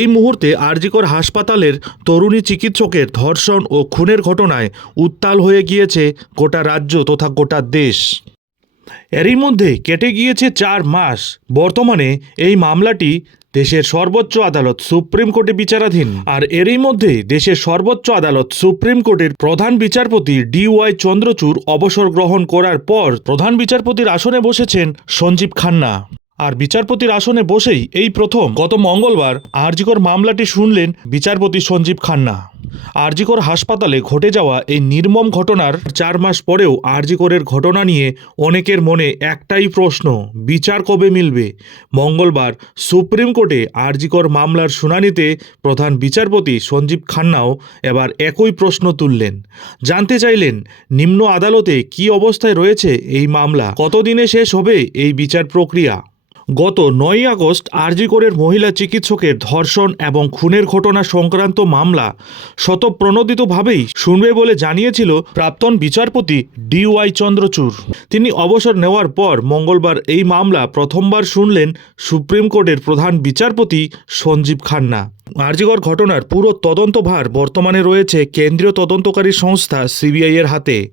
এই মুহূর্তে আরজিকর হাসপাতালের তরুণী চিকিৎসকের ধর্ষণ ও খুনের ঘটনায় উত্তাল হয়ে গিয়েছে গোটা রাজ্য তথা গোটা দেশ। এরই মধ্যে কেটে গিয়েছে চার মাস। বর্তমানে এই মামলাটি দেশের সর্বোচ্চ আদালত সুপ্রিম কোর্টে বিচারাধীন। আর এরই মধ্যে দেশের সর্বোচ্চ আদালত সুপ্রিম কোর্টের প্রধান বিচারপতি ডি ওয়াই চন্দ্রচূড় অবসর গ্রহণ করার পর প্রধান বিচারপতির আসনে বসেছেন সঞ্জীব খান্না। আর বিচারপতির আসনে বসেই এই প্রথম গত মঙ্গলবার আরজিকর মামলাটি শুনলেন বিচারপতি সঞ্জীব খান্না। আরজিকর হাসপাতালে ঘটে যাওয়া এই নির্মম ঘটনার চার মাস পরেও আরজিকরের ঘটনা নিয়ে অনেকের মনে একটাই প্রশ্ন, বিচার কবে মিলবে? মঙ্গলবার সুপ্রিম কোর্টে আরজিকর মামলার শুনানিতে প্রধান বিচারপতি সঞ্জীব খান্নাও এবার একই প্রশ্ন তুললেন। জানতে চাইলেন, নিম্ন আদালতে কি অবস্থায় রয়েছে এই মামলা? কতদিনে শেষ হবে এই বিচার প্রক্রিয়া? গত নয়ই আগস্ট আরজিকরের মহিলা চিকিৎসকের ধর্ষণ এবং খুনের ঘটনা সংক্রান্ত মামলা শতপ্রণোদিতভাবেই শুনবে বলে জানিয়েছিল প্রাক্তন বিচারপতি ডি ওয়াই চন্দ্রচূড়। তিনি অবসর নেওয়ার পর মঙ্গলবার এই মামলা প্রথমবার শুনলেন সুপ্রিম কোর্টের প্রধান বিচারপতি সঞ্জীব খান্না। আরজিকর ঘটনার পুরো তদন্তভার বর্তমানে রয়েছে কেন্দ্রীয় তদন্তকারী সংস্থা সিবিআইয়ের হাতে।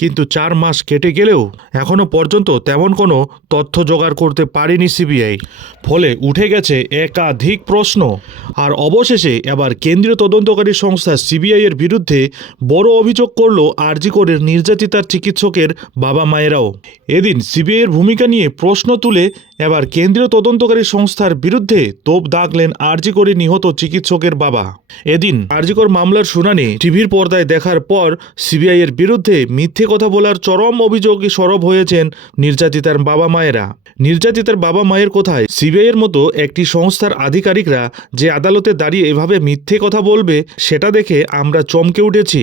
কিন্তু চার মাস কেটে গেলেও এখনও পর্যন্ত তেমন কোনো তথ্য জোগাড় করতে পারেনি সিবিআই। ফলে উঠে গেছে একাধিক প্রশ্ন। আর অবশেষে এবার কেন্দ্রীয় তদন্তকারী সংস্থা সিবিআই এর বিরুদ্ধে বড় অভিযোগ করল আরজিকরের নির্যাতিতার চিকিৎসকের বাবা মায়েরাও এদিন সিবিআইয়ের ভূমিকা নিয়ে প্রশ্ন তুলে এবার কেন্দ্রীয় তদন্তকারী সংস্থার বিরুদ্ধে তোপ দাগলেন আরজিকরে নিহত চিকিৎসকের বাবা। এদিন আরজিকর মামলার শুনানি টিভির পর্দায় দেখার পর সিবিআই এর বিরুদ্ধে মিথ্যে কথা বলার চরম অভিযোগে সরব হয়েছেন নির্যাতিতার বাবা মায়েরা। নির্যাতিতার বাবা মায়ের কথায় সিবিআই এর মতো একটি সংস্থার আধিকারিকরা যে আদালতে দাঁড়িয়ে এভাবে মিথ্যে কথা বলবে, সেটা দেখে আমরা চমকে উঠেছি।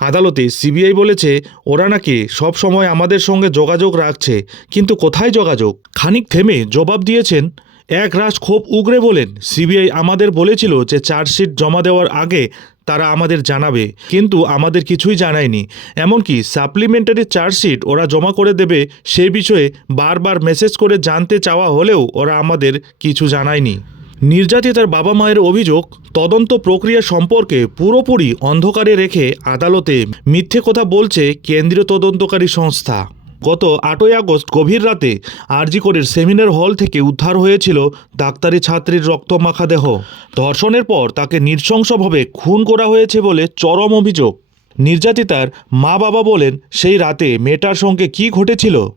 আদালতে সিবিআই বলেছে, ওরা নাকি সব সময় আমাদের সঙ্গে যোগাযোগ রাখছে, কিন্তু কোথায় যোগাযোগ? খানিক থেমে জবাব দিয়েছেন, এক রাশ ক্ষোভ উগরে বলেন। সিবিআই আমাদের বলেছিল যে চার্জশিট জমা দেওয়ার আগে তারা আমাদের জানাবে, কিন্তু আমাদের কিছুই জানায়নি। এমনকি সাপ্লিমেন্টারি চার্জশিট ওরা জমা করে দেবে সে বিষয়ে বারবার মেসেজ করে জানতে চাওয়া হলেও ওরা আমাদের কিছু জানায়নি। নির্যাতিতার বাবা মায়ের অভিযোগ, তদন্ত প্রক্রিয়া সম্পর্কে পুরোপুরি অন্ধকারে রেখে আদালতে মিথ্যে কথা বলছে কেন্দ্রীয় তদন্তকারী সংস্থা। গত আটই আগস্ট গভীর রাতে আরজিকরের সেমিনার হল থেকে উদ্ধার হয়েছিল ডাক্তারি ছাত্রীর রক্তমাখা দেহ। ধর্ষণের পর তাকে নৃশংসভাবে খুন করা হয়েছে বলে চরম অভিযোগ। নির্যাতিতার মা বাবা বলেন, সেই রাতে মেয়েটার সঙ্গে কি ঘটেছিল?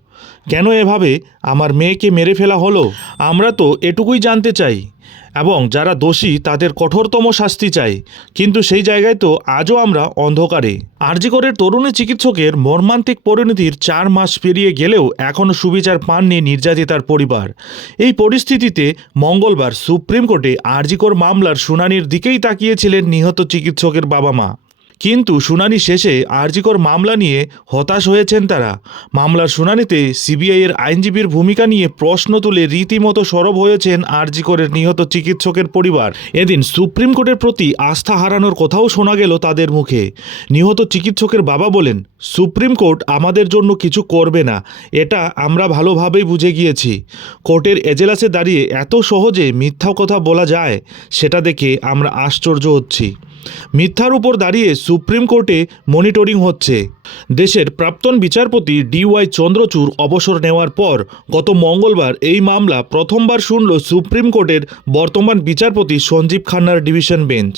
কেন এভাবে? আমার মেয়েকে মেরে ফেলা হলো। আমরা তো এটুকুই জানতে চাই। এবং যারা দোষী, তাদের কঠোরতম শাস্তি চাই। কিন্তু সেই জায়গায় তো আজও আমরা অন্ধকারে। আরজিকরের তরুণী চিকিৎসকের মর্মান্তিক পরিণতির চার মাস পেরিয়ে গেলেও এখনও সুবিচার পাননি নির্যাতিতার পরিবার। এই পরিস্থিতিতে মঙ্গলবার সুপ্রিম কোর্টে আরজিকর মামলার শুনানির দিকেই তাকিয়েছিলেন নিহত চিকিৎসকের বাবা মা কিন্তু শুনানি শেষে আরজিকর মামলা নিয়ে হতাশ হয়েছেন তারা। মামলার শুনানিতে সিবিআইয়ের আইনজীবীর ভূমিকা নিয়ে প্রশ্ন তুলে রীতিমতো সরব হয়েছেন আরজিকরের নিহত চিকিৎসকের পরিবার। এদিন সুপ্রিম কোর্টের প্রতি আস্থা হারানোর কথাও শোনা গেল তাদের মুখে। নিহত চিকিৎসকের বাবা বলেন, সুপ্রিম কোর্ট আমাদের জন্য কিছু করবে না। এটা আমরা ভালোভাবেই বুঝে গিয়েছি। কোর্টের এজেলাসে দাঁড়িয়ে এত সহজে মিথ্যা কথা বলা যায়, সেটা দেখে আমরা আশ্চর্য হচ্ছি। মিথ্যার উপর দাঁড়িয়ে সুপ্রিম কোর্টে মনিটরিং হচ্ছে। দেশের প্রাক্তন বিচারপতি ডিওয়াই চন্দ্রচূড় অবসর নেওয়ার পর গত মঙ্গলবার এই মামলা প্রথমবার শুনল সুপ্রিম কোর্টের বর্তমান বিচারপতি সঞ্জীব খান্নার ডিভিশন বেঞ্চ।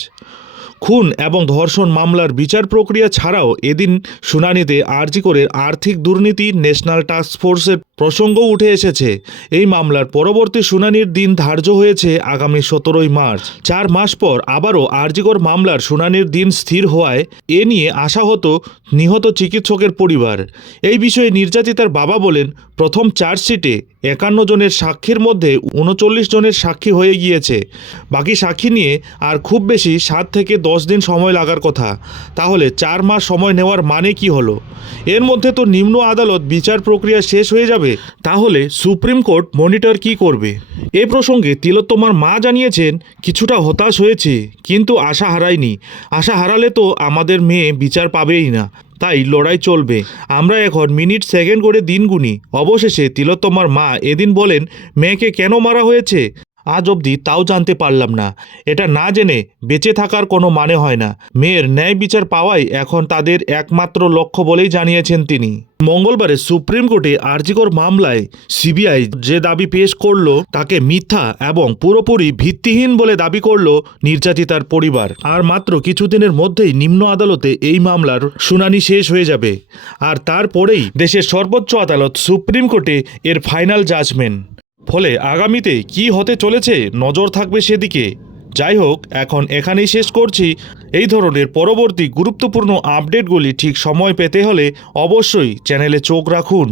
খুন এবং ধর্ষণ মামলার বিচার প্রক্রিয়া ছাড়াও এদিন শুনানিতে আরজিকরের আর্থিক দুর্নীতি ন্যাশনাল টাস্ক ফোর্সের প্রসঙ্গও উঠে এসেছে। এই মামলার পরবর্তী শুনানির দিন ধার্য হয়েছে আগামী সতেরোই মার্চ। চার মাস পর আবারও আরজিকর মামলার শুনানির দিন স্থির হওয়ায় এ নিয়ে আশা হতো নিহত চিকিৎসকের পরিবার। এই বিষয়ে নির্যাতিতার বাবা বলেন প্রথম চার্জশিটে একান্ন জনের সাক্ষীর মধ্যে উনচল্লিশ জনের সাক্ষী হয়ে গিয়েছে। বাকি সাক্ষী নিয়ে আর খুব বেশি সাত থেকে দশ দিন সময় লাগার কথা। তাহলে চার মাস সময় নেওয়ার মানে কি হলো? এর মধ্যে তো নিম্ন আদালত বিচার প্রক্রিয়া শেষ হয়ে যাবে। তাহলে সুপ্রিম কোর্ট মনিটর কি করবে? এ প্রসঙ্গে তিলোত্তমার মা জানিয়েছেন, কিছুটা হতাশ হয়েছে, কিন্তু আশা হারায়নি আশা হারালে তো আমাদের মেয়ে বিচার পাবেই না। তাই লড়াই চলবে। আমরা এখন মিনিট সেকেন্ড করে দিন গুনি অবশেষে তিলোত্তমার মা এদিন বলেন, মেয়েকে কেন মারা হয়েছে? আজ অবধি তাও জানতে পারলাম না। এটা না জেনে বেঁচে থাকার কোনো মানে হয় না। মেয়ের ন্যায় বিচার পাওয়াই এখন তাদের একমাত্র লক্ষ্য বলেই জানিয়েছেন তিনি। মঙ্গলবারে সুপ্রিম কোর্টে আরজিকর মামলায় সিবিআই যে দাবি পেশ করল তাকে মিথ্যা এবং পুরোপুরি ভিত্তিহীন বলে দাবি করল নির্যাতিতার পরিবার। আর মাত্র কিছুদিনের মধ্যেই নিম্ন আদালতে এই মামলার শুনানি শেষ হয়ে যাবে। আর তারপরেই দেশের সর্বোচ্চ আদালত সুপ্রিম কোর্টে এর ফাইনাল জাজমেন্ট। ফলে আগামীতে কি হতে চলেছে নজর থাকবে সেদিকে। যাই হোক, এখন এখানেই শেষ করছি। এই ধরনের পরবর্তী গুরুত্বপূর্ণ আপডেটগুলি ঠিক সময় পেতে হলে অবশ্যই চ্যানেলে চোখ রাখুন।